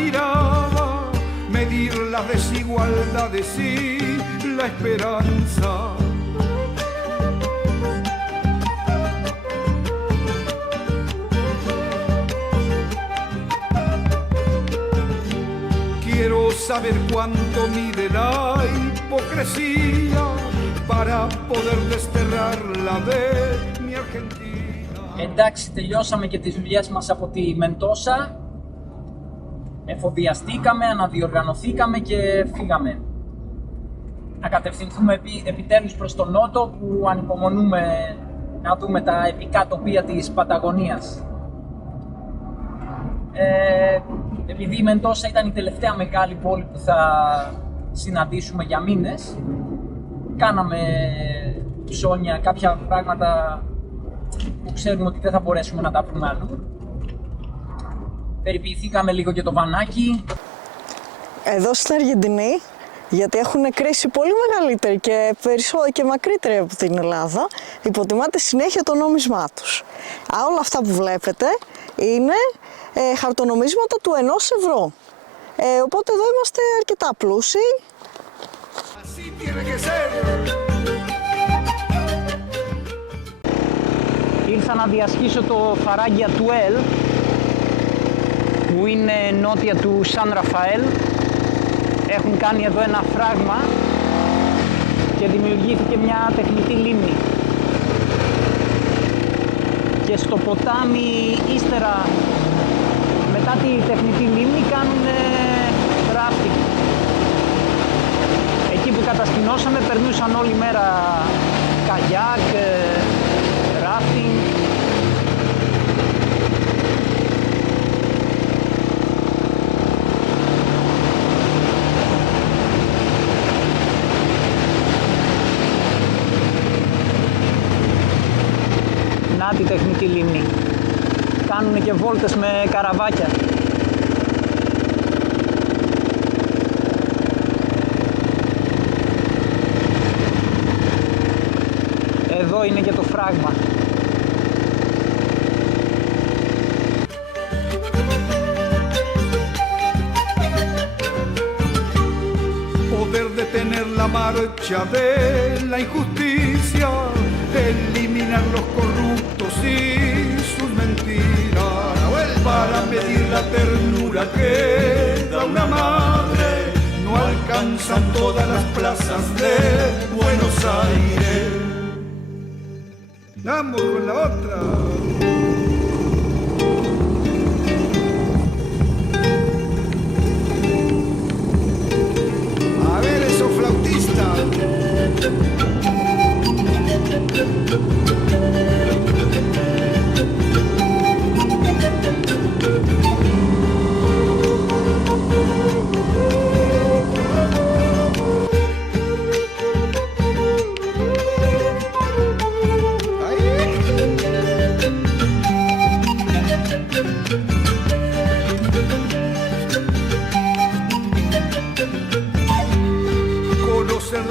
mirada, medir las desigualdades y la esperanza. Quiero saber cuánto mide la hipocresía para poder desterrarla de mi Argentina. Εντάξει, τελειώσαμε και τις δουλειές μας από τη Μεντόσα. Εφοδιαστήκαμε, αναδιοργανωθήκαμε και φύγαμε. Να κατευθυνθούμε επιτέλους προς τον νότο, που ανυπομονούμε να δούμε τα επικά τοπία της Παταγωνίας. Επειδή η Μεντόσα ήταν η τελευταία μεγάλη πόλη που θα συναντήσουμε για μήνες, κάναμε ψώνια, κάποια πράγματα που ξέρουμε ότι δεν θα μπορέσουμε να τα πούμε αλλού. Περιποιηθήκαμε λίγο και το βανάκι. Εδώ στην Αργεντινή, γιατί έχουν κρίση πολύ μεγαλύτερη και περισσότερο και μακρύτερη από την Ελλάδα, υποτιμάται συνέχεια το νόμισμά τους. Όλα αυτά που βλέπετε είναι χαρτονομίσματα του 1 ευρώ. Οπότε εδώ είμαστε αρκετά πλούσιοι. Ήρθα να διασχίσω το Φαράγγια του Ελ, που είναι νότια του Σαν Ραφαέλ. Έχουν κάνει εδώ ένα φράγμα και δημιουργήθηκε μια τεχνητή λίμνη. Και στο ποτάμι ύστερα, μετά τη τεχνητή λίμνη, κάνουν ράφτινγκ. Εκεί που κατασκηνώσαμε περνούσαν όλη μέρα καγιάκ, ράφτινγκ. Να τη τεχνητή λίμνη. Κάνουν και βόλτες με καραβάκια. Εδώ είναι και το φράγμα. Poder detener la marcha de la injusticia, eliminar los corruptos y sus mentiras, para medir la ternura que da una madre, no alcanzan todas las plazas de Buenos Aires. Vamos con la otra. A ver esos flautistas.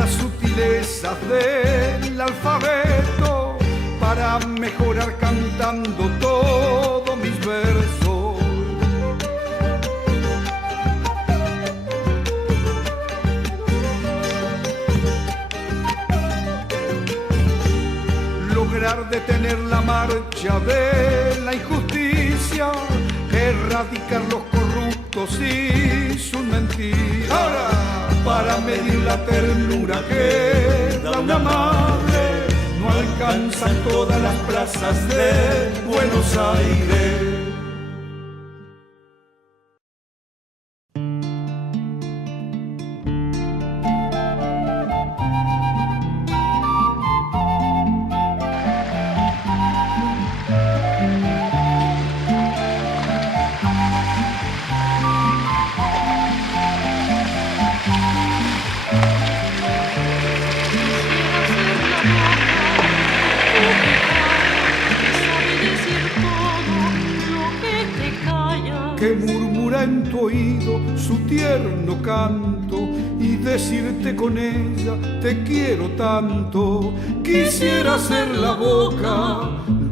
Las sutilezas del alfabeto para mejorar cantando todos mis versos. Lograr detener la marcha de la injusticia, erradicar los corruptos y sus mentiras. ¡Ahora! Para medir la ternura que da una madre, no alcanzan todas las plazas de Buenos Aires. Que murmura en tu oído su tierno canto y decirte con ella te quiero tanto. Quisiera ser la boca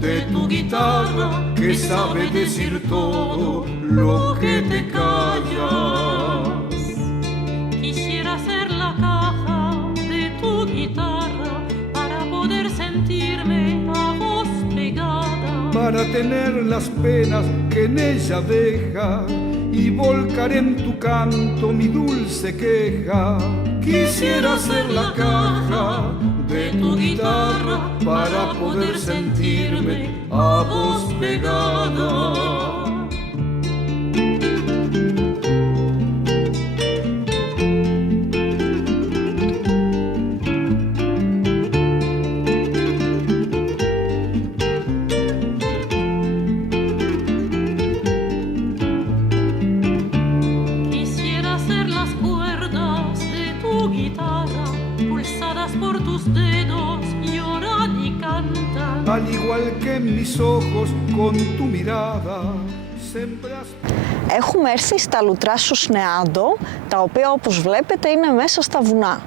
de tu guitarra que sabe decir todo lo que te calla. ser la caja de tu guitarra para poder sentirme a vos pegada. Para tener las penas que en ella deja y volcar en tu canto mi dulce queja. Quisiera ser la caja de tu guitarra para poder sentirme a vos pegada. Al igual que en mis ojos con tu mirada sembraste. Έχουμε έρθει στα Λουτρά Σοσνεάντο, τα οποία όπως βλέπετε είναι μέσα στα βουνά.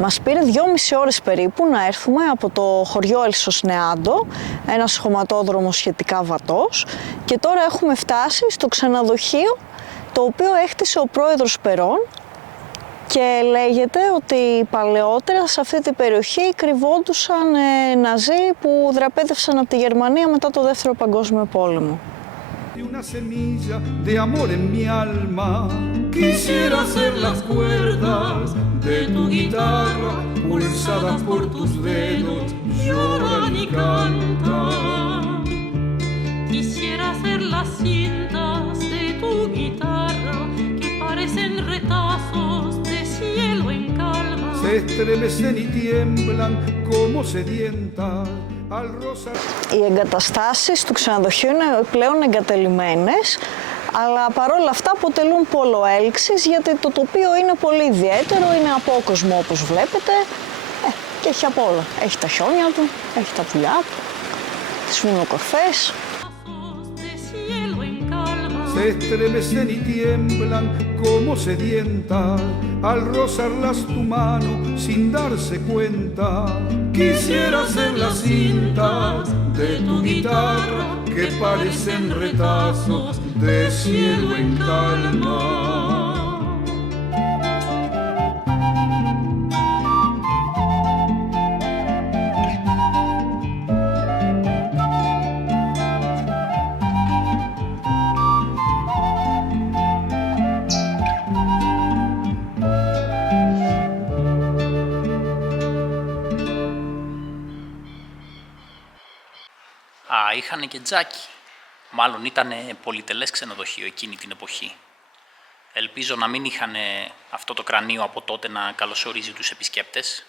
Μας πήρε 2,5 ώρες περίπου να έρθουμε από το χωριό Ελσοσνεάντο, ένας χωματόδρομος σχετικά βατός, και τώρα έχουμε φτάσει στο ξενοδοχείο το οποίο έχτισε ο πρόεδρος Περών, και λέγεται ότι παλαιότερα σε αυτή την περιοχή κρυβόντουσαν Ναζί που δραπέτευσαν από τη Γερμανία μετά το Δεύτερο Παγκόσμιο Πόλεμο. Una semilla de amor en mi alma. Quisiera ser las cuerdas de tu guitarra pulsadas por tus dedos, lloran y cantan. Quisiera ser las cintas de tu guitarra que parecen retazos de cielo en calma. Se estremecen y tiemblan como sedientas. Οι εγκαταστάσεις του ξενοδοχείου είναι πλέον εγκατελειμμένες, αλλά παρόλα αυτά αποτελούν πόλο έλξης, γιατί το τοπίο είναι πολύ ιδιαίτερο, είναι απόκοσμο όπως βλέπετε, και έχει απ' όλα. Έχει τα χιόνια του, έχει τα πουλιά του, τις βουνοκορφές. Se estremecen y tiemblan como sedientas al rozarlas tu mano sin darse cuenta. Quisiera ser las cintas de tu guitarra que parecen retazos de cielo en calma. Είχαν και τζάκι. Μάλλον ήταν πολυτελές ξενοδοχείο εκείνη την εποχή. Ελπίζω να μην είχαν αυτό το κρανίο από τότε να καλωσορίζει τους επισκέπτες.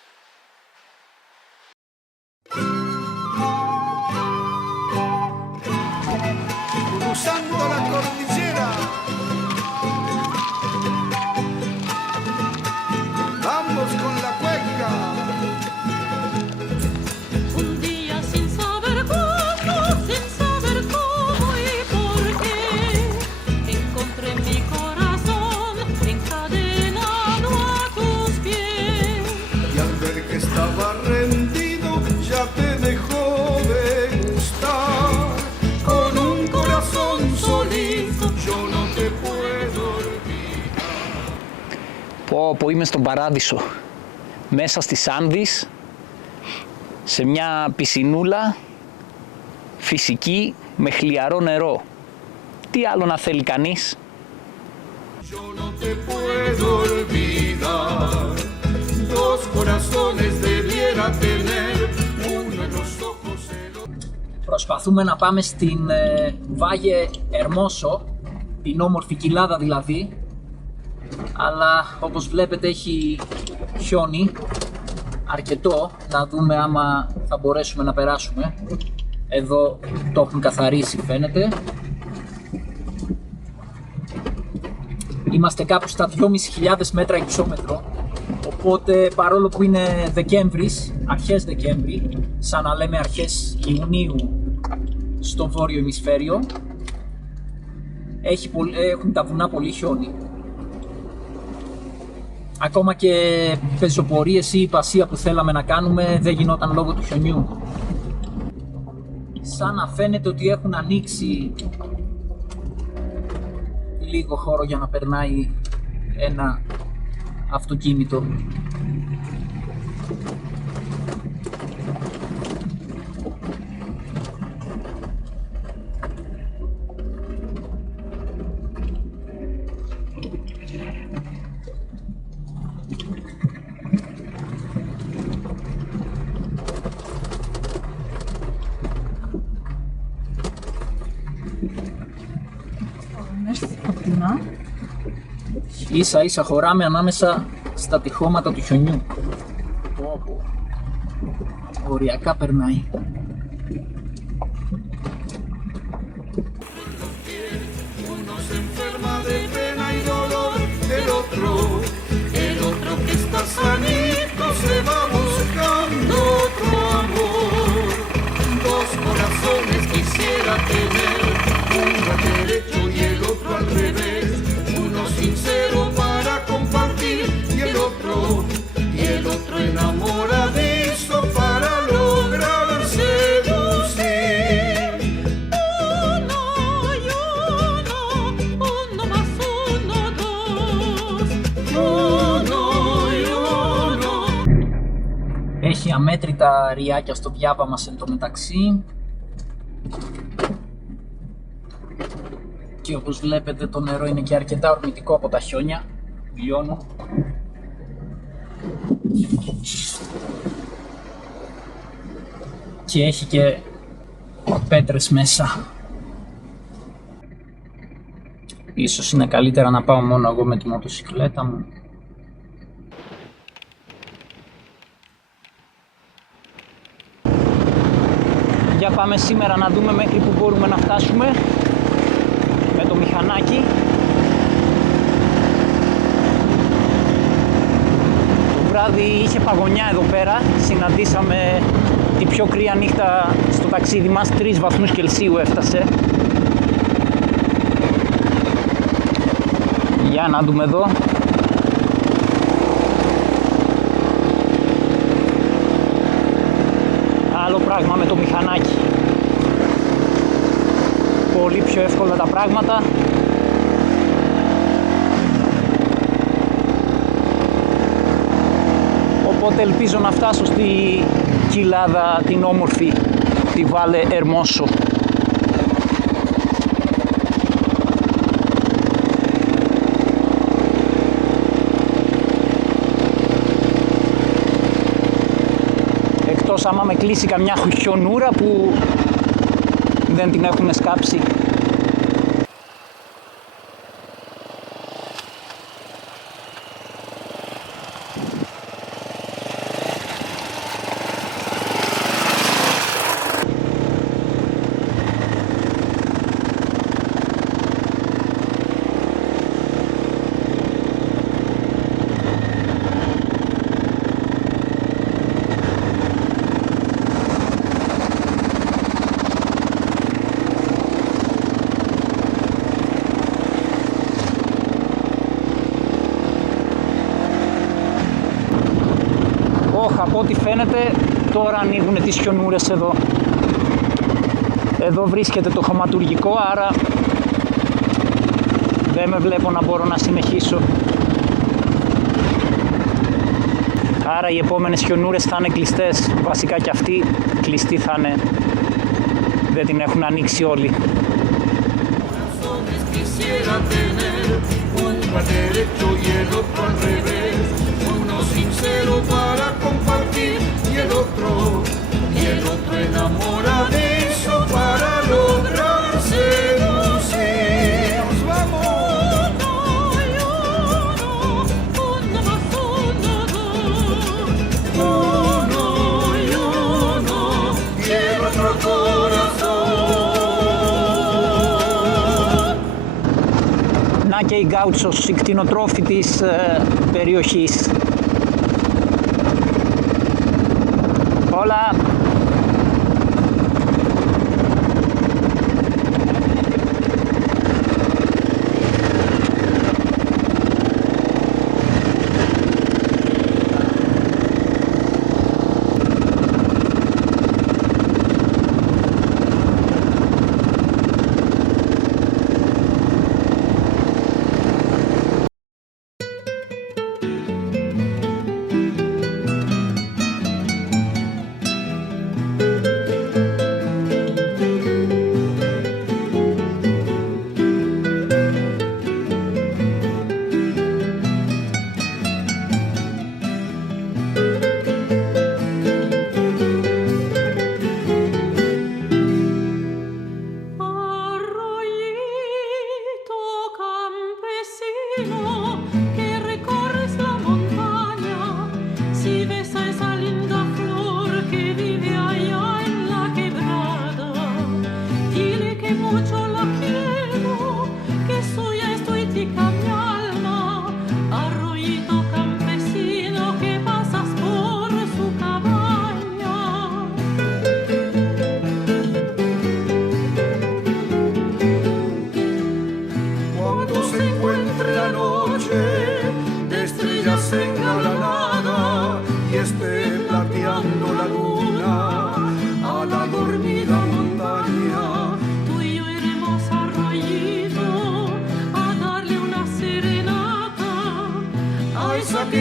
Cruzando la cordillera, vamos con la cueca. Πω, είμαι στον παράδεισο, μέσα στις Άνδης, σε μια πισινούλα φυσική με χλιαρό νερό. Τι άλλο να θέλει κανείς? Προσπαθούμε να πάμε στην Βάγε Ερμόσο, την όμορφη κοιλάδα δηλαδή, αλλά όπως βλέπετε έχει χιόνι αρκετό, να δούμε άμα θα μπορέσουμε να περάσουμε. Εδώ το έχουν καθαρίσει φαίνεται. Είμαστε κάπου στα 2.500 μέτρα υψόμετρο, οπότε παρόλο που είναι Δεκέμβρης, αρχές Δεκέμβρη, σαν να λέμε αρχές Ιουνίου στο βόρειο ημισφαίριο, έχουν τα βουνά πολύ χιόνι. Ακόμα και πεζοπορίες ή υπασία που θέλαμε να κάνουμε δεν γινόταν λόγω του χιονιού. Σαν να φαίνεται ότι έχουν ανοίξει λίγο χώρο για να περνάει ένα αυτοκίνητο. Ίσα ίσα χωράμε ανάμεσα στα τυχώματα του χιονιού. Οριακά περνάει. El otro que está sanito se va buscando otro amor. Dos corazones quisiera tener, uno al derecho y el otro al revés. Uno sincero para compartir y el otro enamoradizo para lograr seducir. Uno y uno más uno, dos. Uno y uno. Έχει αμέτρητα ριάκια στο διάβα μας εν τω μεταξύ. Και όπως βλέπετε το νερό είναι και αρκετά ορμητικό από τα χιόνια. Λιώνω. Και έχει και πέτρες μέσα. Ίσως είναι καλύτερα να πάω μόνο εγώ με τη μοτοσυκλέτα μου. Για πάμε σήμερα να δούμε μέχρι που μπορούμε να φτάσουμε με το μηχανάκι. Το βράδυ είχε παγωνιά εδώ πέρα. Συναντήσαμε την πιο κρύα νύχτα στο ταξίδι μας. 3 βαθμούς Κελσίου έφτασε. Για να δούμε εδώ. Άλλο πράγμα με το μηχανάκι. Πολύ πιο εύκολα τα πράγματα. Οπότε ελπίζω να φτάσω στη κοιλάδα την όμορφη, τη Βάλε Ερμόσο. Εκτός άμα με κλείσει καμιά χιονούρα που δεν την έχουν σκάψει. Από ό,τι φαίνεται τώρα ανοίγουν τις χιονούρες εδώ. Εδώ βρίσκεται το χωματουργικό, άρα δεν με βλέπω να μπορώ να συνεχίσω. Άρα οι επόμενες χιονούρες θα είναι κλειστές. Βασικά και αυτή κλειστή θα είναι. Δεν την έχουν ανοίξει όλοι. Sincero para compartir y el otro enamoradizo para lograr seducir. Vamos. Uno más uno, dos. Uno y uno y el otro corazón. Να και η Γκάουτσος, η κτηνοτρόφη της περιοχής. Hola.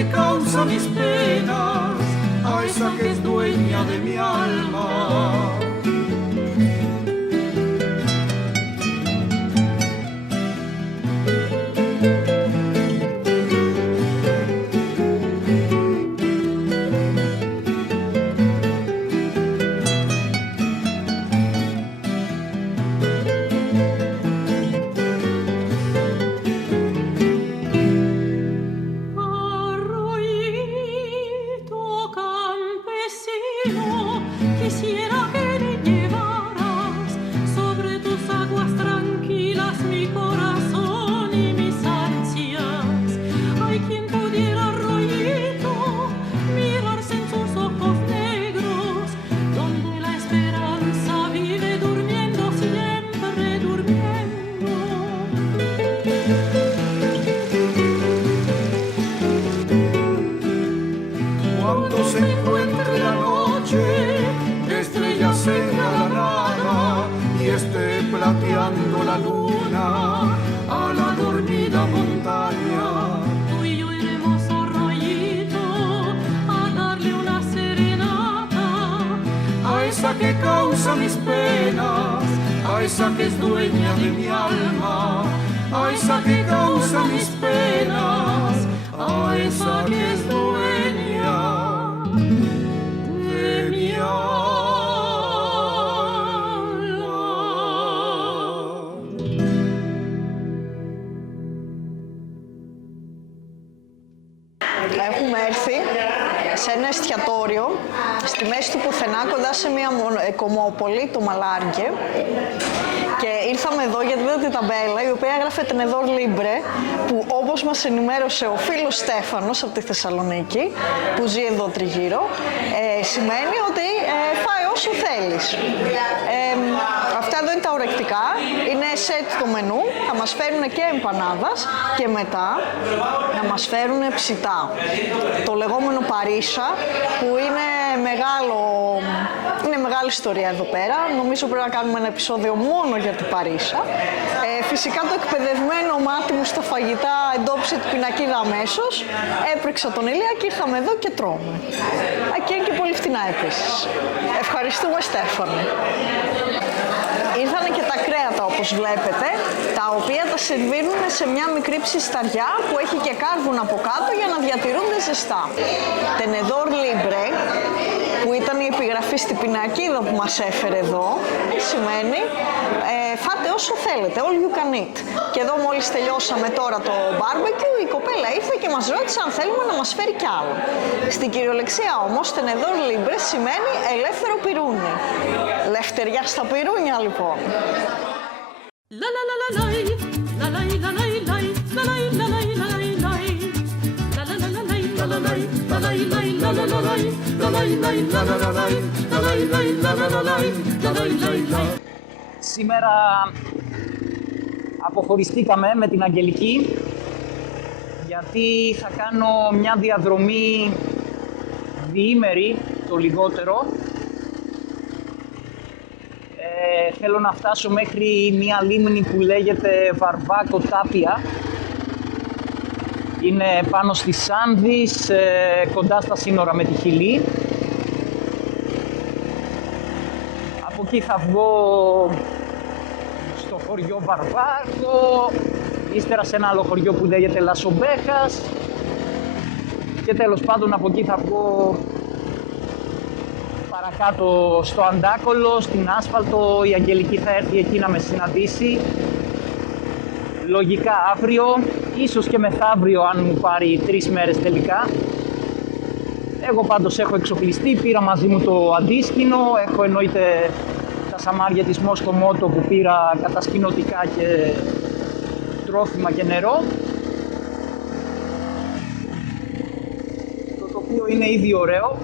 que causa mis penas, a esa que es dueña de mi alma. La luna a la dormida montaña. Tú y yo iremos a Arroyito a darle una serenata A esa que causa mis penas, a esa que es dueña de mi alma, a esa que causa mis penas, a esa que es dueña de mi alma. Έχουμε έρθει σε ένα εστιατόριο στη μέση του πουθενά, κοντά σε μια κομμόπολη, το Μαλάργκε. Και ήρθαμε εδώ γιατί είδατε την ταμπέλα, η οποία έγραφε Tenedor Libre, που όπως μας ενημέρωσε ο φίλος Στέφανος από τη Θεσσαλονίκη, που ζει εδώ τριγύρω, σημαίνει ότι φάει όσο θέλεις. Αυτά εδώ είναι τα ορεκτικά, είναι set το μενού, θα μας φέρουν και εμπανάδας και μετά θα μας φέρουν ψητά. Το λεγόμενο παρίσα, που είναι μεγάλη ιστορία εδώ πέρα. Νομίζω πρέπει να κάνουμε ένα επεισόδιο μόνο για την παρίσα. Φυσικά το εκπαιδευμένο μάτι μου στα φαγητά εντόπισε την πινακίδα αμέσως. Έπρεξα τον Ηλία και ήρθαμε εδώ και τρώμε. Και είναι και πολύ φτηνά επίσης. Ευχαριστούμε, Στέφανο. Ήρθανε και τα κρέατα, όπως βλέπετε, τα οποία τα σερβίρουν σε μια μικρή ψισταριά που έχει και κάρβουν από κάτω για να διατηρούνται ζεστά. Tenedor Libre, που ήταν η επιγραφή στην πινακίδα που μας έφερε εδώ, σημαίνει φάτε όσο θέλετε, all you can eat. Και εδώ μόλις τελειώσαμε τώρα το barbecue, η κοπέλα ήρθε και μας ρώτησε αν θέλουμε να μας φέρει κι άλλο. Στην κυριολεξία όμως, Tenedor Libre σημαίνει ελεύθερο πυρούνι. Λευτεριά στα πυρούνια λοιπόν. Σήμερα αποχωριστήκαμε με την Αγγελική γιατί θα κάνω μια διαδρομή διήμερη το λιγότερο. Θέλω να φτάσω μέχρι μια λίμνη που λέγεται Βαρβάκο Τάπια. Είναι πάνω στη Σάνδης, κοντά στα σύνορα με τη Χιλή. Από εκεί θα βγω στο χωριό Βαρβάκο, ύστερα σε ένα άλλο χωριό που λέγεται Λασομπέχας και τέλος πάντων από εκεί θα βγω παρακάτω στο Αντάκολο, στην Άσφαλτο. Η Αγγελική θα έρθει εκεί να με συναντήσει. Λογικά αύριο, ίσως και μεθαύριο αν μου πάρει 3 μέρες τελικά. Εγώ πάντως έχω εξοπλιστεί, πήρα μαζί μου το αντίσκηνο, έχω εννοείται τα σαμάρια της Moscow Moto που πήρα κατασκηνωτικά και τρόφιμα και νερό. Το τοπίο είναι ήδη ωραίο.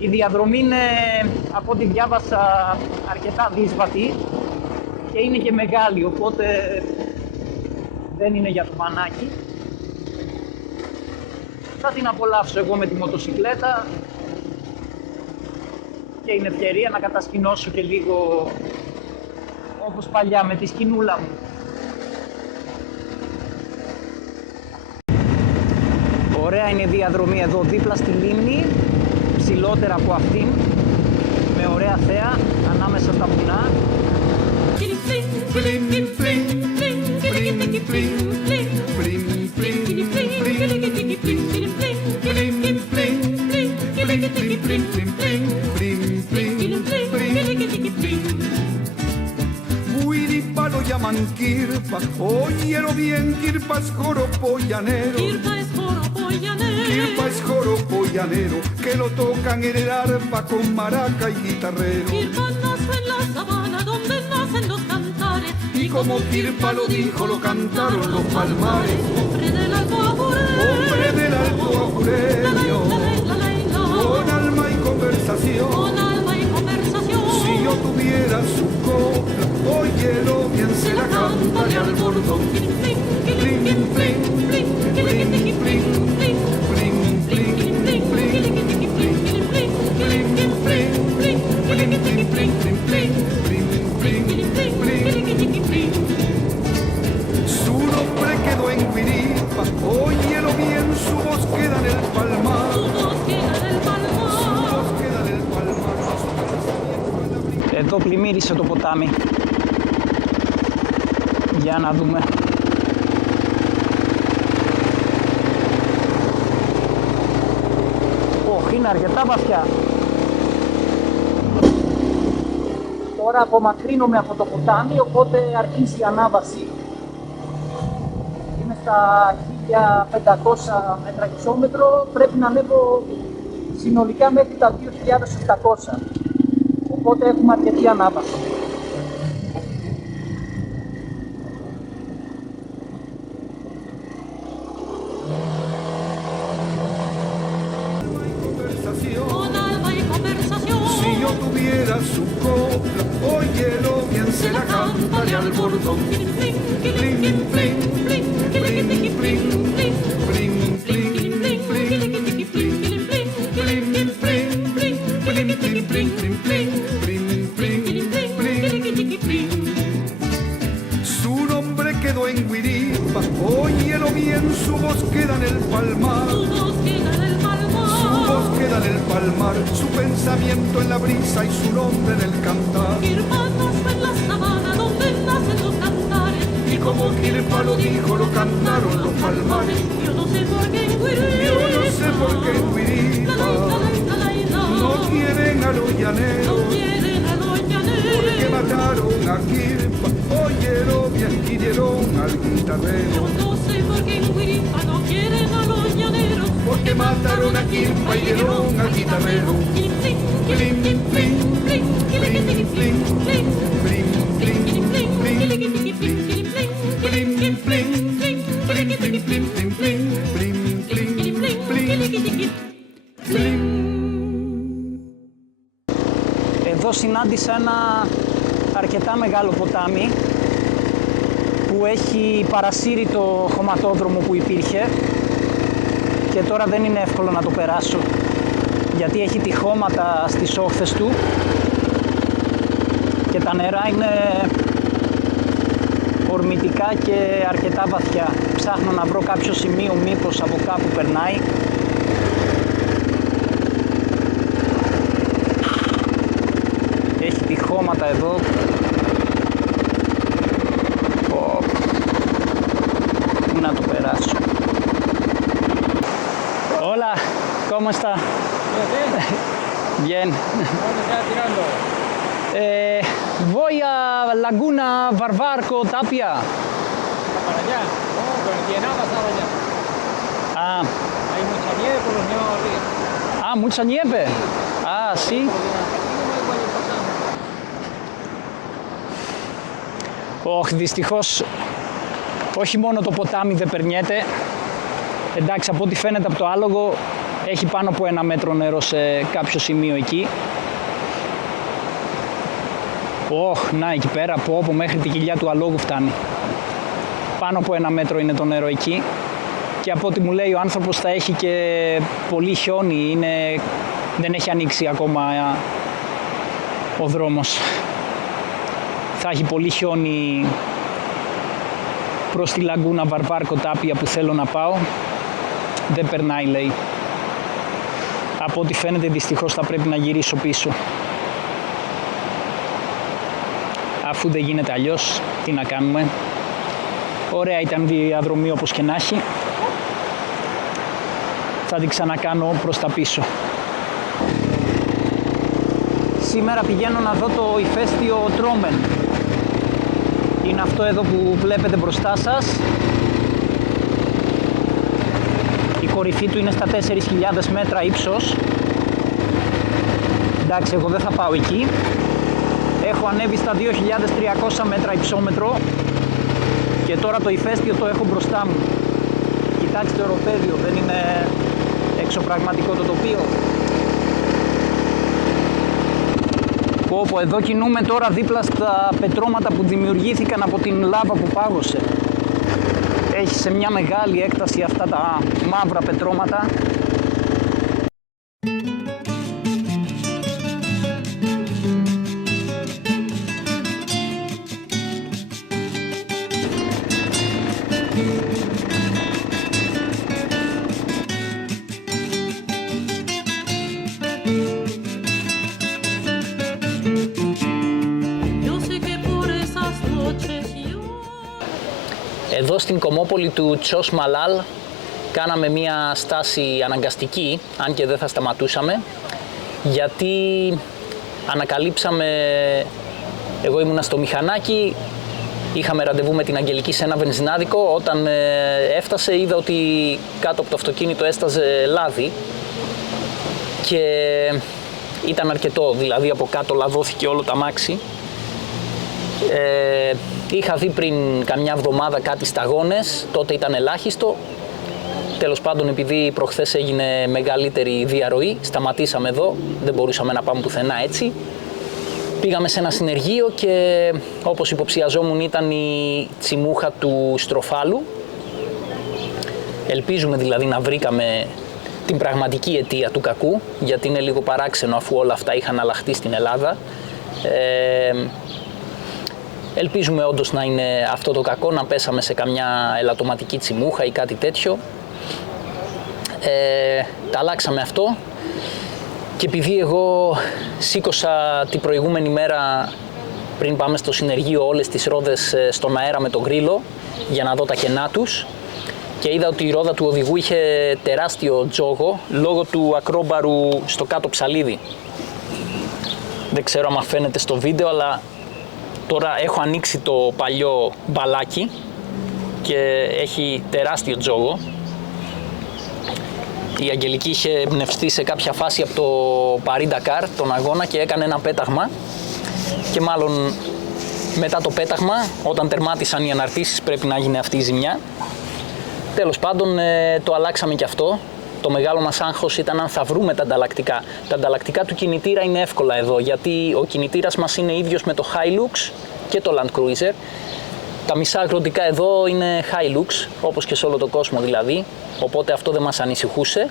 Η διαδρομή είναι, από ό,τι διάβασα, αρκετά δύσβατη και είναι και μεγάλη, οπότε δεν είναι για το μανάκι. Θα την απολαύσω εγώ με τη μοτοσικλέτα και είναι ευκαιρία να κατασκηνώσω και λίγο όπως παλιά με τη σκηνούλα μου. Ωραία είναι η διαδρομή εδώ δίπλα στη λίμνη, ψηλότερα από αυτήν, με ωραία θέα ανάμεσα στα βουνά. Guiripa lo llaman Kirpa, óyelo bien, Kirpa es joropo llanero. Kirpa es joropo llanero. Kirpa es joropo llanero, que lo tocan en el arpa con maraca y guitarrero. Kirpa nació en la sabana donde nacen los cantares. Y como Kirpa lo dijo, lo cantaron los palmares. Hombre del alto ajureño. Hombre del alto ajureño, con alma y conversación. Con alma y conversación. Si yo tuviera su copla, óyelo bien, se la cantaré al bordón. Pling, pling, pling, pling, pling, pling, pling, pling, pling, pling, pling. Su nombre quedó en Guiripa, óyelo bien, su voz queda en el palmar. Su voz queda en el Su palmar. voz queda en el palmar. Εδώ πλημμύρισε το ποτάμι. Για να δούμε. Ωχ, είναι αρκετά βαθιά. Τώρα απομακρύνομαι από το ποτάμι, οπότε αρχίζει η ανάβαση. Είμαι στα 1500 μέτρα χιλιόμετρο, πρέπει να ανέβω συνολικά μέχρι τα 2700. Οπότε έχουμε αρκετή ανάβαση. Con alma y conversación. Si yo tuviera su copla, óyelo bien, se la cantaré al bordón. Pling, pling, pling, pling, pling, pling, pling, pling, pling, su nombre quedó en Guiripa, óyelo bien, su voz queda en el palmar. Su voz queda en el palmar. Su voz queda en el palmar, su pensamiento en la brisa y su nombre en el cantar. Kirpa nació en la sabana donde nacen los cantares. Y como Kirpa lo dijo, lo cantaron los palmares. Yo no sé por qué en Guiripa. Yo no sé por qué en Guiripa no quieren a los llaneros, porque mataron a Kirpa, óyelo bien, hirieron al guitarrero. No sé por qué en Guiripa no quieren a los llaneros, Porque mataron a Kirpa y hirieron al guitarrero. Pling, pling, pling, pling, pling, pling, pling, pling, pling, pling, Εδώ συνάντησα ένα αρκετά μεγάλο ποτάμι που έχει παρασύρει το χωματόδρομο που υπήρχε και τώρα δεν είναι εύκολο να το περάσω γιατί έχει τυχώματα στις όχθες του και τα νερά είναι ορμητικά και αρκετά βαθιά. Ψάχνω να βρω κάποιο σημείο μήπως από κάπου περνάει. Έχει τυχώματα εδώ. Πού να το περάσω. Hola, ¿cómo está? Bien. ¿Dónde estás tirando? Voy a Laguna Barbarco, Tapia. ¿Para allá? No, pero tiene nada pasado allá. Ah, Hay mucha nieve por los nevados arriba. mucha nieve. Ah, sí. Aquí no me voy pasando. Όχι, δυστυχώς όχι μόνο το ποτάμι δεν περνιέται. Εντάξει, από ό,τι φαίνεται από το άλογο έχει πάνω από 1 μέτρο νερό σε κάποιο σημείο εκεί. Να εκεί πέρα, από όπου μέχρι τη κοιλιά του αλόγου φτάνει. Πάνω από 1 μέτρο είναι το νερό εκεί. Και από ό,τι μου λέει ο άνθρωπος θα έχει και πολύ χιόνι, δεν έχει ανοίξει ακόμα ο δρόμος. Θα έχει πολύ χιόνι προς τη Λαγκούνα Βαρβάρκο Τάπια που θέλω να πάω. δεν περνάει, λέει. Από ό,τι φαίνεται δυστυχώς θα πρέπει να γυρίσω πίσω. Αφού δεν γίνεται αλλιώς, τι να κάνουμε. Ωραία ήταν διαδρομή όπως και να έχει. Θα την ξανακάνω προς τα πίσω. Σήμερα πηγαίνω να δω το ηφαίστειο Τρόμεν. Είναι αυτό εδώ που βλέπετε μπροστά σας. Η κορυφή του είναι στα 4.000 μέτρα ύψος. Εντάξει, εγώ δεν θα πάω εκεί. Έχω ανέβει στα 2.300 μέτρα υψόμετρο και τώρα το ηφαίστειο το έχω μπροστά μου. Κοιτάξτε το οροπέδιο, δεν είναι εξωπραγματικό το τοπίο? Όπου εδώ κινούμε τώρα δίπλα στα πετρώματα που δημιουργήθηκαν από την λάβα που πάγωσε. Έχει σε μια μεγάλη έκταση αυτά τα μαύρα πετρώματα. Εδώ στην κομμόπολη του Τσος Μαλάλ κάναμε μία στάση αναγκαστική, αν και δεν θα σταματούσαμε, γιατί ανακαλύψαμε, εγώ ήμουνα στο μηχανάκι, είχαμε ραντεβού με την Αγγελική σε ένα βενζινάδικο, όταν έφτασε είδα ότι κάτω από το αυτοκίνητο έσταζε λάδι και ήταν αρκετό, δηλαδή από κάτω λαδώθηκε όλο το αμάξι. Είχα δει πριν καμιά εβδομάδα κάτι σταγόνες, τότε ήταν ελάχιστο. Τέλος πάντων, επειδή προχθές έγινε μεγαλύτερη διαρροή, σταματήσαμε εδώ, δεν μπορούσαμε να πάμε πουθενά έτσι. Πήγαμε σε ένα συνεργείο και όπως υποψιαζόμουν ήταν η τσιμούχα του στροφάλου. Ελπίζουμε δηλαδή να βρήκαμε την πραγματική αιτία του κακού, γιατί είναι λίγο παράξενο αφού όλα αυτά είχαν αλλάχθει στην Ελλάδα. Ελπίζουμε όντως να είναι αυτό το κακό, να πέσαμε σε καμιά ελαττωματική τσιμούχα ή κάτι τέτοιο. Τα αλλάξαμε αυτό και επειδή εγώ σήκωσα την προηγούμενη μέρα πριν πάμε στο συνεργείο όλες τις ρόδες στον αέρα με το γκρίλο για να δω τα κενά τους και είδα ότι η ρόδα του οδηγού είχε τεράστιο τζόγο λόγω του ακρόμπαρου στο κάτω ψαλίδι. Δεν ξέρω αν φαίνεται στο βίντεο, αλλά τώρα έχω ανοίξει το παλιό μπαλάκι και έχει τεράστιο τζόγο. Η Αγγελική είχε εμπνευστεί σε κάποια φάση από το Paris Dakar, τον αγώνα, και έκανε ένα πέταγμα και μάλλον μετά το πέταγμα, όταν τερμάτισαν οι αναρτήσεις, πρέπει να γίνει αυτή η ζημιά. Τέλος πάντων, το αλλάξαμε και αυτό. Το μεγάλο μας άγχος ήταν αν θα βρούμε τα ανταλλακτικά. Τα ανταλλακτικά του κινητήρα είναι εύκολα εδώ, γιατί ο κινητήρας μας είναι ίδιος με το Hilux και το Land Cruiser. Τα μισά αγροτικά εδώ είναι Hilux, όπως και σε όλο τον κόσμο δηλαδή, οπότε αυτό δεν μας ανησυχούσε.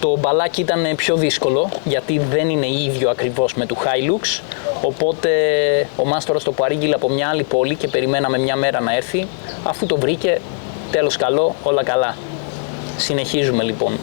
Το μπαλάκι ήταν πιο δύσκολο, γιατί δεν είναι ίδιο ακριβώς με του Hilux, οπότε ο μάστορας το παρήγγειλε από μια άλλη πόλη και περιμέναμε μια μέρα να έρθει. Αφού το βρήκε, τέλος καλό, όλα καλά. Συνεχίζουμε λοιπόν.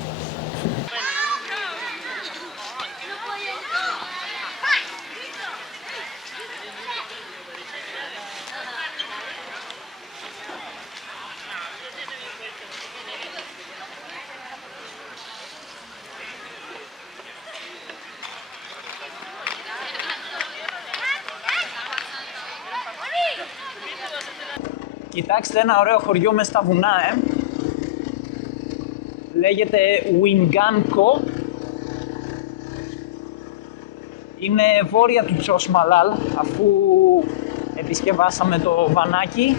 Κοιτάξτε ένα ωραίο χωριό μες στα βουνά, Λέγεται Winganko. Είναι βόρεια του Τσος Μαλάλ. Αφού επισκευάσαμε το βανάκι,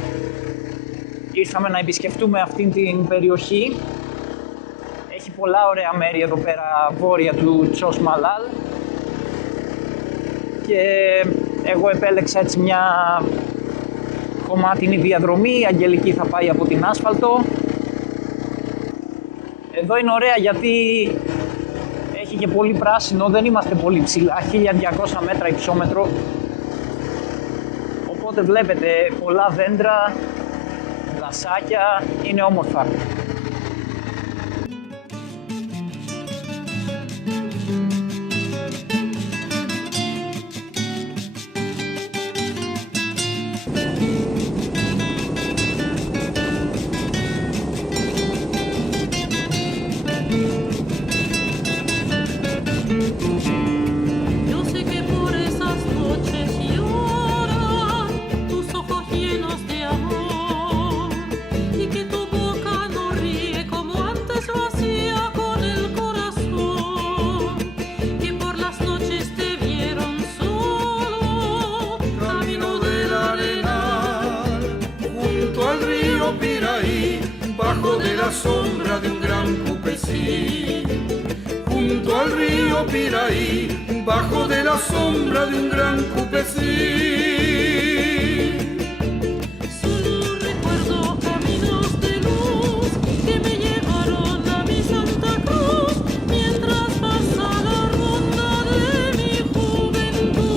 ήρθαμε να επισκεφτούμε αυτήν την περιοχή. Έχει πολλά ωραία μέρη εδώ πέρα βόρεια του Τσος Μαλάλ και εγώ επέλεξα έτσι μια κομμάτινη διαδρομή. Η Αγγελική θα πάει από την άσφαλτο. Εδώ είναι ωραία γιατί έχει και πολύ πράσινο, δεν είμαστε πολύ ψηλά, 1200 μέτρα υψόμετρο. Οπότε βλέπετε πολλά δέντρα, δασάκια, είναι όμορφα. sombra de un gran cupesí. Junto al río Piraí, bajo de la sombra de un gran cupesí. Solo recuerdo caminos de luz que me llevaron a mi Santa Cruz mientras pasa la ronda de mi juventud.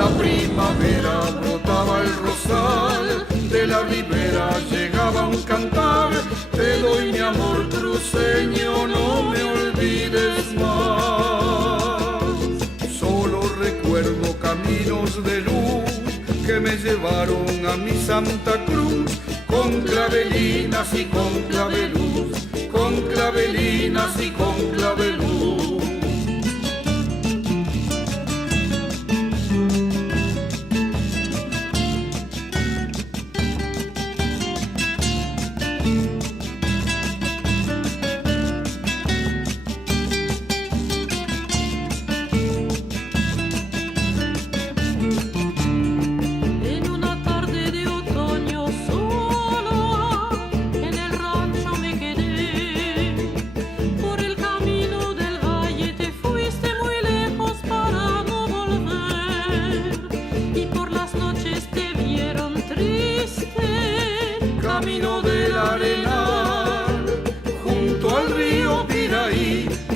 La primavera brotaba el rosal, de la ribera llegaba un cantar. Te doy mi amor cruceño, no me olvides más. Solo recuerdo caminos de luz que me llevaron a mi Santa Cruz, con clavelinas y con claveluz, con clavelinas y con claveluz.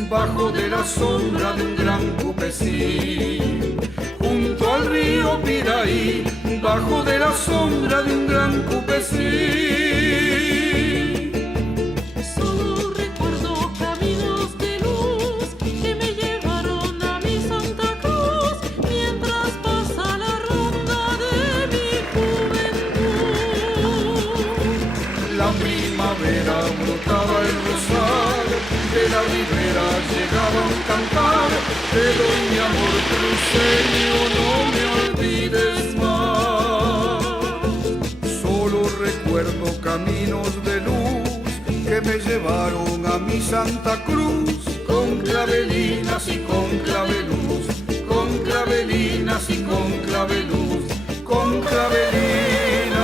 Bajo de la sombra de un gran cupesí. Junto al río Piraí, bajo de la sombra de un gran cupesí. Solo recuerdo caminos de luz que me llevaron a mi Santa Cruz mientras pasa la ronda de mi juventud. La primavera brotaba el rosal, de la ribera llegaba un cantar. Te doy mi amor cruceño, no me olvides más. Solo recuerdo caminos de luz que me llevaron a mi Santa Cruz, con clavelinas y con claveluz, con clavelinas y con claveluz, con clavelinas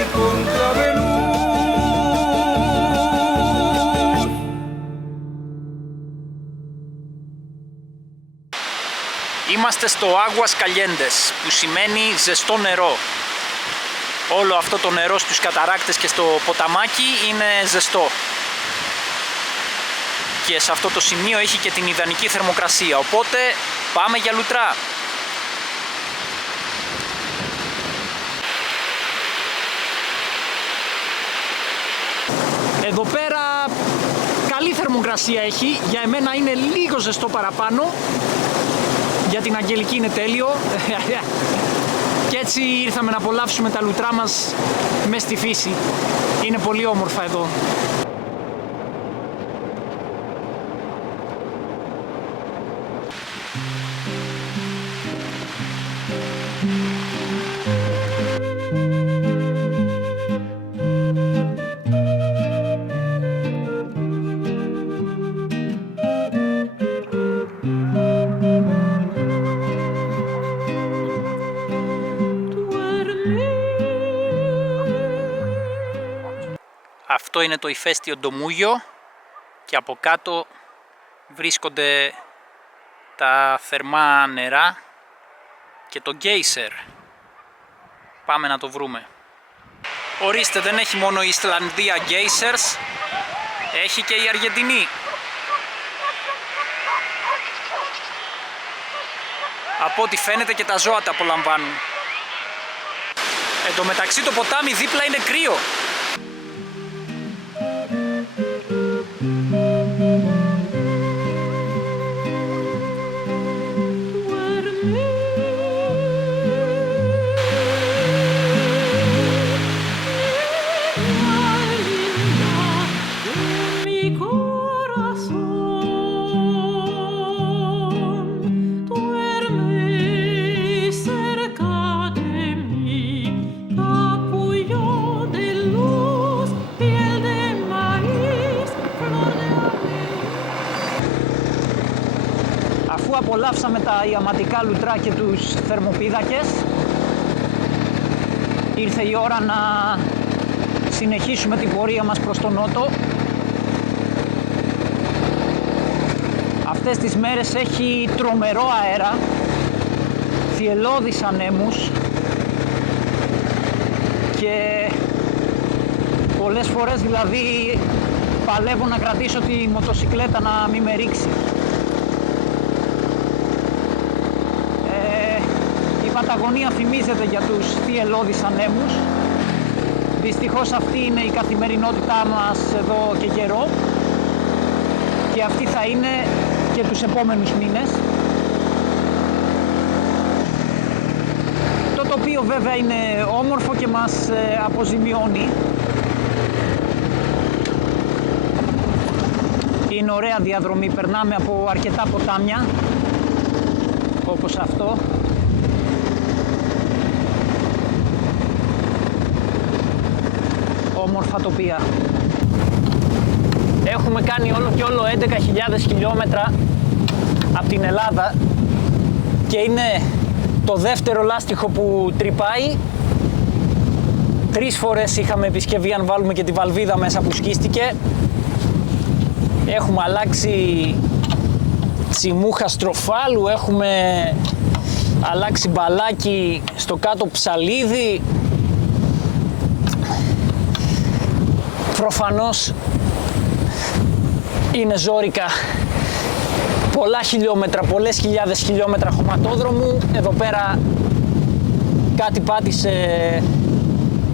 y con claveluz. Είμαστε στο Aguas Calientes, που σημαίνει ζεστό νερό. Όλο αυτό το νερό στους καταράκτες και στο ποταμάκι είναι ζεστό. Και σε αυτό το σημείο έχει και την ιδανική θερμοκρασία, οπότε πάμε για λουτρά. Εδώ πέρα καλή θερμοκρασία έχει, για εμένα είναι λίγο ζεστό παραπάνω. Για την Αγγελική είναι τέλειο. Και έτσι ήρθαμε να απολαύσουμε τα λουτρά μας μες στη φύση. Είναι πολύ όμορφα εδώ. Αυτό είναι το ηφαίστειο Ντομούγιο και από κάτω βρίσκονται τα θερμά νερά και το γκέισερ. Πάμε να το βρούμε. Ορίστε, δεν έχει μόνο η Ισλανδία γκέισερς, έχει και η Αργεντινή. Από ό,τι φαίνεται και τα ζώα τα απολαμβάνουν. Εν τω μεταξύ το ποτάμι δίπλα είναι κρύο. Αφού απολαύσαμε τα ιαματικά λουτρά και τους θερμοπίδακες, ήρθε η ώρα να συνεχίσουμε την πορεία μας προς τον νότο. Αυτές τις μέρες έχει τρομερό αέρα, θυελλώδεις ανέμους και πολλές φορές δηλαδή παλεύω να κρατήσω τη μοτοσικλέτα να μην με ρίξει. Η Παταγωνία φημίζεται για τους θυελλώδεις ανέμους. Δυστυχώς αυτή είναι η καθημερινότητά μας εδώ και καιρό και αυτή θα είναι και τους επόμενους μήνες. Το τοπίο βέβαια είναι όμορφο και μας αποζημιώνει. Είναι ωραία διαδρομή, περνάμε από αρκετά ποτάμια όπως αυτό. Όμορφα τοπία. Έχουμε κάνει όλο και όλο 11.000 χιλιόμετρα από την Ελλάδα και είναι το δεύτερο λάστιχο που τρυπάει. 3 φορές είχαμε επισκευή αν βάλουμε και τη βαλβίδα μέσα που σκίστηκε. Έχουμε αλλάξει τσιμούχα στροφάλου, έχουμε αλλάξει μπαλάκι στο κάτω ψαλίδι. Προφανώς είναι ζόρικα πολλά χιλιόμετρα, πολλές χιλιάδες χιλιόμετρα χωματόδρομου. Εδώ πέρα κάτι πάτησε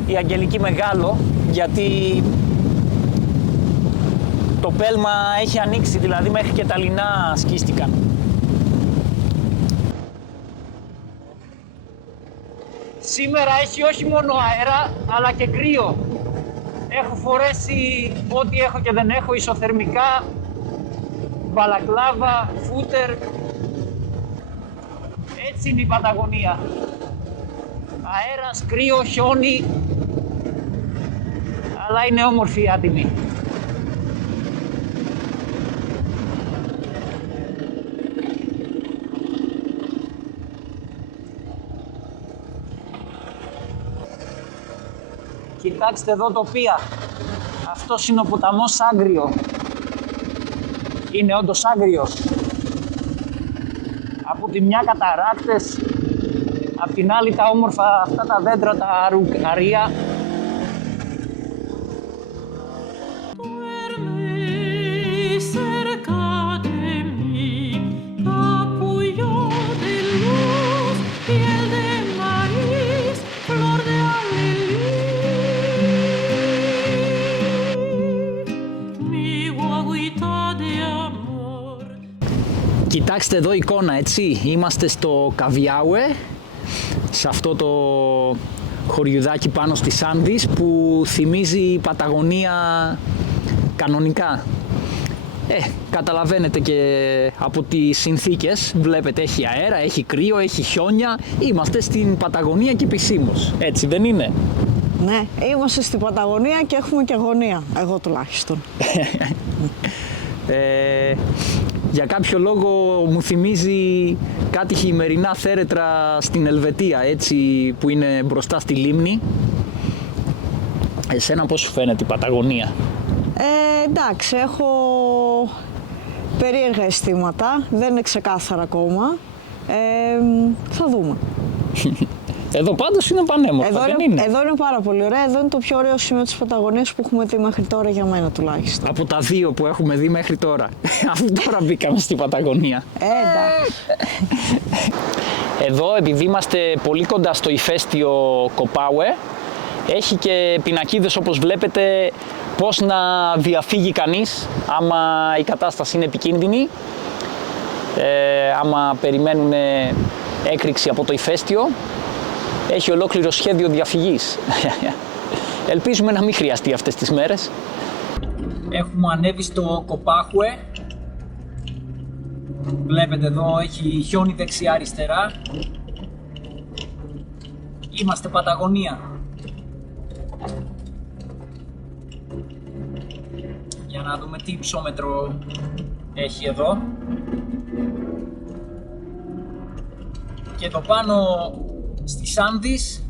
η Αγγελική Μεγάλο, γιατί το πέλμα έχει ανοίξει, δηλαδή μέχρι και τα λινά σκίστηκαν. Σήμερα έχει όχι μόνο αέρα, αλλά και κρύο. Έχω φορέσει ό,τι έχω και δεν έχω, ισοθερμικά, μπαλακλάβα, φούτερ. Έτσι είναι η Παταγωνία. Αέρας, κρύο, χιόνι, αλλά είναι όμορφη, άτιμη. Κοιτάξτε εδώ τοπία. Αυτός είναι ο ποταμός Άγριο. Είναι όντως άγριος. Από τη μια καταράκτες, απ' την άλλη τα όμορφα αυτά τα δέντρα, τα αρία. Κοιτάξτε εδώ εικόνα, έτσι, είμαστε στο Καβιάουε, σε αυτό το χωριουδάκι πάνω στις Άνδης που θυμίζει η Παταγωνία κανονικά. Καταλαβαίνετε και από τις συνθήκες, βλέπετε έχει αέρα, έχει κρύο, έχει χιόνια, είμαστε στην Παταγωνία και επισήμως, έτσι δεν είναι? Ναι, είμαστε στην Παταγωνία και έχουμε και γωνία, εγώ τουλάχιστον. Για κάποιο λόγο μου θυμίζει κάτι χειμερινά θέρετρα στην Ελβετία, έτσι, που είναι μπροστά στη λίμνη. Εσένα πώς σου φαίνεται η Παταγωνία? Εντάξει, έχω περίεργα αισθήματα, δεν είναι ξεκάθαρα ακόμα. Θα δούμε. Εδώ πάντως είναι πανέμορφα, δεν είναι? Εδώ είναι πάρα πολύ ωραία. Εδώ είναι το πιο ωραίο σημείο της Παταγωνίας που έχουμε δει μέχρι τώρα, για μένα τουλάχιστον. Από τα 2 που έχουμε δει μέχρι τώρα. Αφού τώρα μπήκαμε στην Παταγωνία. Εντάξει. Εδώ, επειδή είμαστε πολύ κοντά στο ηφαίστειο Κοπάουε, έχει και πινακίδες όπως βλέπετε πώς να διαφύγει κανείς άμα η κατάσταση είναι επικίνδυνη, άμα περιμένουν έκρηξη από το ηφαίστειο. Έχει ολόκληρο σχέδιο διαφυγής. Ελπίζουμε να μην χρειαστεί αυτές τις μέρες. Έχουμε ανέβει στο Κοπάχουε. Βλέπετε εδώ έχει χιόνι δεξιά-αριστερά. Είμαστε Παταγωνία. Για να δούμε τι υψόμετρο έχει εδώ. Και το πάνω στις Άνδης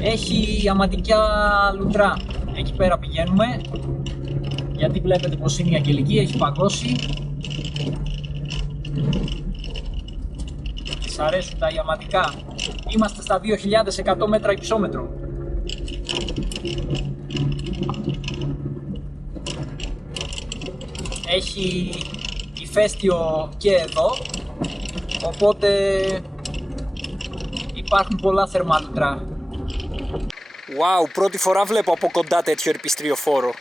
Έχει ιαματικά λουτρά. Εκεί πέρα πηγαίνουμε, γιατί βλέπετε πως είναι η Αγγελική, έχει παγώσει. Της αρέσουν τα ιαματικά. Είμαστε στα 2.100 μέτρα υψόμετρο. Έχει ηφαίστειο και εδώ, οπότε υπάρχουν πολλά θερμά λουτρά. Wow, πρώτη φορά βλέπω από κοντά τέτοιο ερπιστριοφόρο.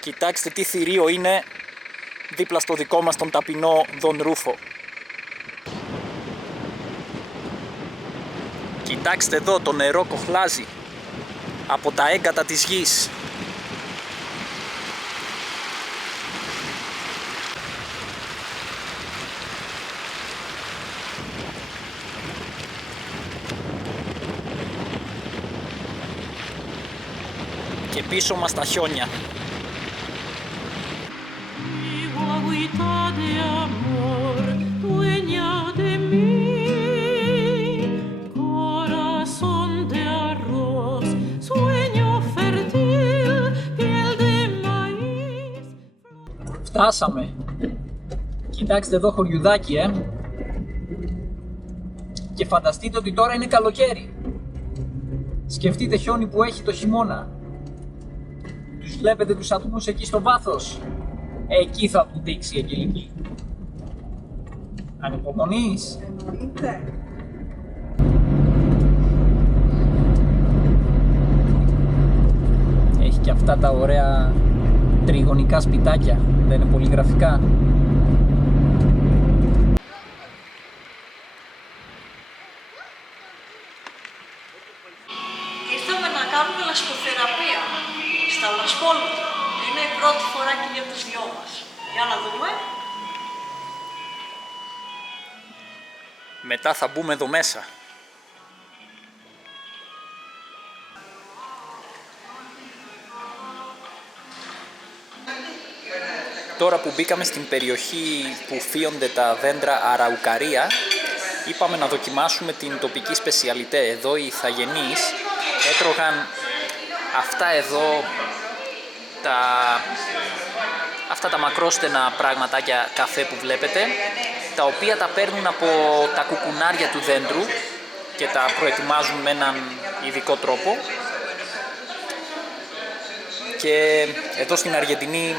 Κοιτάξτε τι θηρίο είναι δίπλα στο δικό μας τον ταπεινό Δον Ρούφο. Κοιτάξτε εδώ, το νερό κοχλάζει από τα έγκατα της γης. Και πίσω μας τα χιόνια. Agüita de amor, dueña de mí, corazón de arroz, sueño fértil, piel de maíz. Φτάσαμε. Κοιτάξτε εδώ χωριουδάκι, Και φανταστείτε ότι τώρα είναι καλοκαίρι. Σκεφτείτε χιόνι που έχει το χειμώνα. Τους βλέπετε τους ατμούς εκεί στο βάθος. Εκεί θα του δείξει η Αγγελική. Ανυπομονείς? Έχει και αυτά τα ωραία τριγωνικά σπιτάκια. Δεν είναι πολύ γραφικά? Ήρθαμε να κάνουμε λασποθεραπεία στα Λασπόλουτρα. Είναι η πρώτη φορά και για τους δυο μας. Για να δούμε. Μετά θα μπούμε εδώ μέσα. Τώρα που μπήκαμε στην περιοχή που φύονται τα δέντρα αραουκαρία, είπαμε να δοκιμάσουμε την τοπική σπεσιαλιτέ. Εδώ οι ηθαγενείς έτρωγαν αυτά εδώ, αυτά τα μακρόστενα πραγματάκια καφέ που βλέπετε, τα οποία τα παίρνουν από τα κουκουνάρια του δέντρου και τα προετοιμάζουν με έναν ειδικό τρόπο. Και εδώ στην Αργεντινή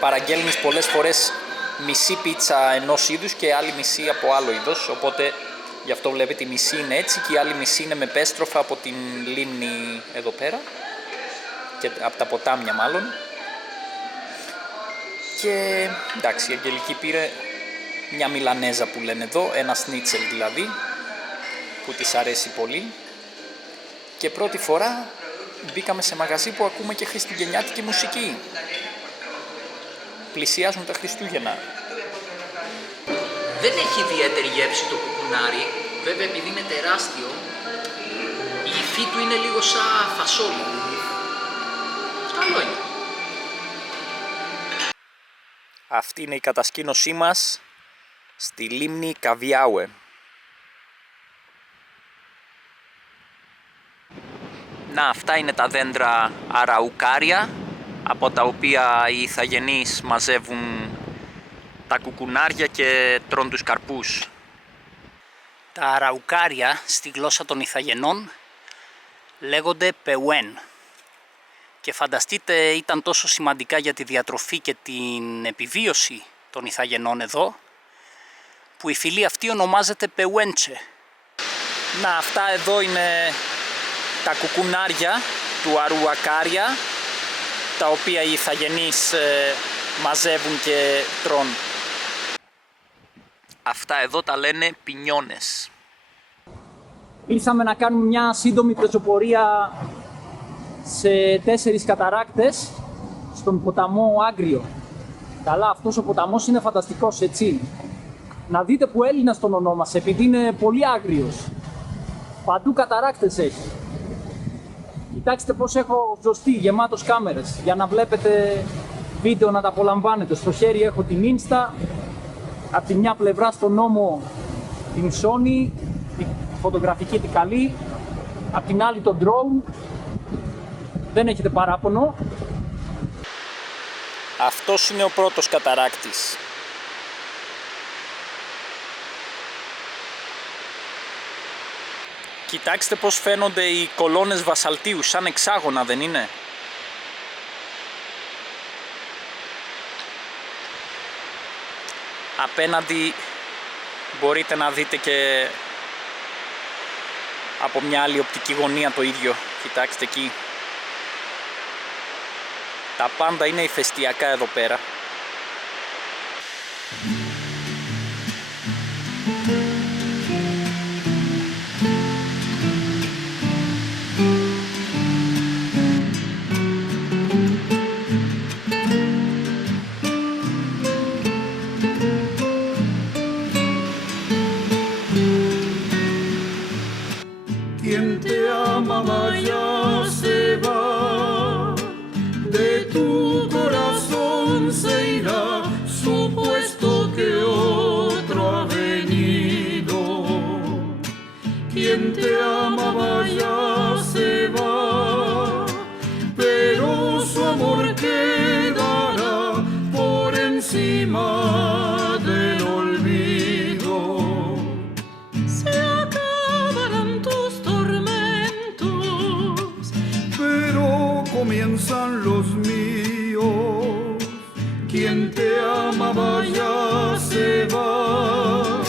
παραγγέλνεις πολλές φορές μισή πίτσα ενός είδους και άλλη μισή από άλλο είδος, οπότε γι' αυτό βλέπετε η μισή είναι έτσι και η άλλη μισή είναι με πέστροφα από την λίμνη εδώ πέρα και από τα ποτάμια μάλλον. Και εντάξει, η Αγγελική πήρε μια μιλανέζα που λένε εδώ, ένα σνίτσελ δηλαδή, που της αρέσει πολύ. Και πρώτη φορά μπήκαμε σε μαγαζί που ακούμε και χριστουγεννιάτικη μουσική. Πλησιάζουν τα Χριστούγεννα. Δεν έχει ιδιαίτερη γεύση το κουκουνάρι, βέβαια επειδή είναι τεράστιο, η υφή του είναι λίγο σαν φασόλι. Καλό είναι. Αυτή είναι η κατασκήνωσή μας στη λίμνη Καβιάουε. Να, αυτά είναι τα δέντρα αραουκάρια, από τα οποία οι ηθαγενείς μαζεύουν τα κουκουνάρια και τρώνε τους καρπούς. Τα αραουκάρια στη γλώσσα των ηθαγενών λέγονται πεουέν. Και φανταστείτε, ήταν τόσο σημαντικά για τη διατροφή και την επιβίωση των ηθαγενών εδώ, που η φυλή αυτή ονομάζεται πεουέντσε. Να, αυτά εδώ είναι τα κουκουνάρια του αραουκάρια, τα οποία οι ηθαγενείς μαζεύουν και τρώνε. Αυτά εδώ τα λένε πινιόνες. Ήρθαμε να κάνουμε μια σύντομη πεζοπορία σε 4 καταράκτες στον ποταμό Άγριο. Καλά, αυτός ο ποταμός είναι φανταστικός, έτσι. Να δείτε που Έλληνας τον ονόμασε, επειδή είναι πολύ άγριος. Παντού καταράκτες έχει. Κοιτάξτε πως έχω ζωστή, γεμάτος κάμερες, για να βλέπετε βίντεο να τα απολαμβάνετε. Στο χέρι έχω την Insta, από τη μια πλευρά στον νόμο την Sony, τη φωτογραφική την καλή, Απ' την άλλη το drone δεν έχετε παράπονο. Αυτός είναι ο πρώτος καταράκτης. Κοιτάξτε πως φαίνονται οι κολόνες βασαλτίου, σαν εξάγωνα, δεν είναι? Απέναντι μπορείτε να δείτε και από μια άλλη οπτική γωνία το ίδιο. Κοιτάξτε εκεί. Τα πάντα είναι ηφαιστειακά εδώ πέρα. Quien te amaba ya se va, de tu corazón se irá, supuesto que otro ha venido. Quien te amaba ya se va, pero su amor quedará por encima del olvido. Se acabarán tus tormentos, Pero comienzan los míos. Quien te amaba ya se va.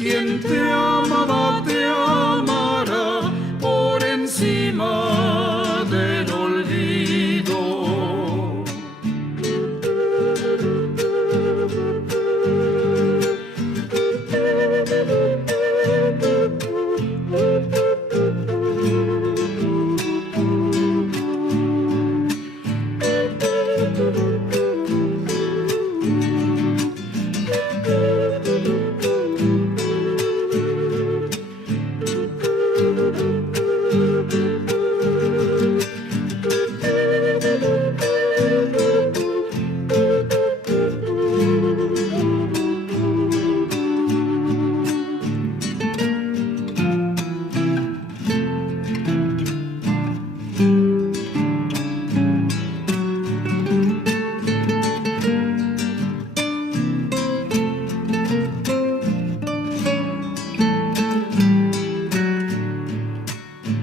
Quien te amaba te amará por encima del olvido.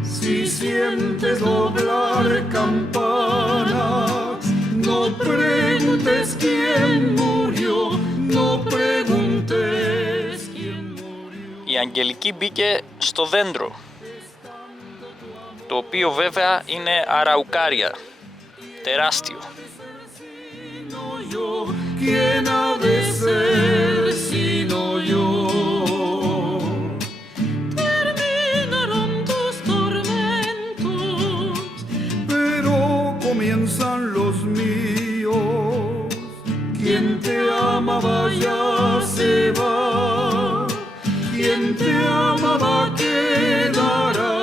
Si sientes doblar campanas, no preguntes quién murió, no preguntes quién murió. Η Αγγελική μπήκε στο δέντρο, το οποίο βέβαια είναι αραουκάρια, τεράστιο. Sino yo, ¿quién ha de ser sino yo? terminaron tus tormentos, Pero comienzan los míos. Quien te amaba ya se va. Quien te amaba quedará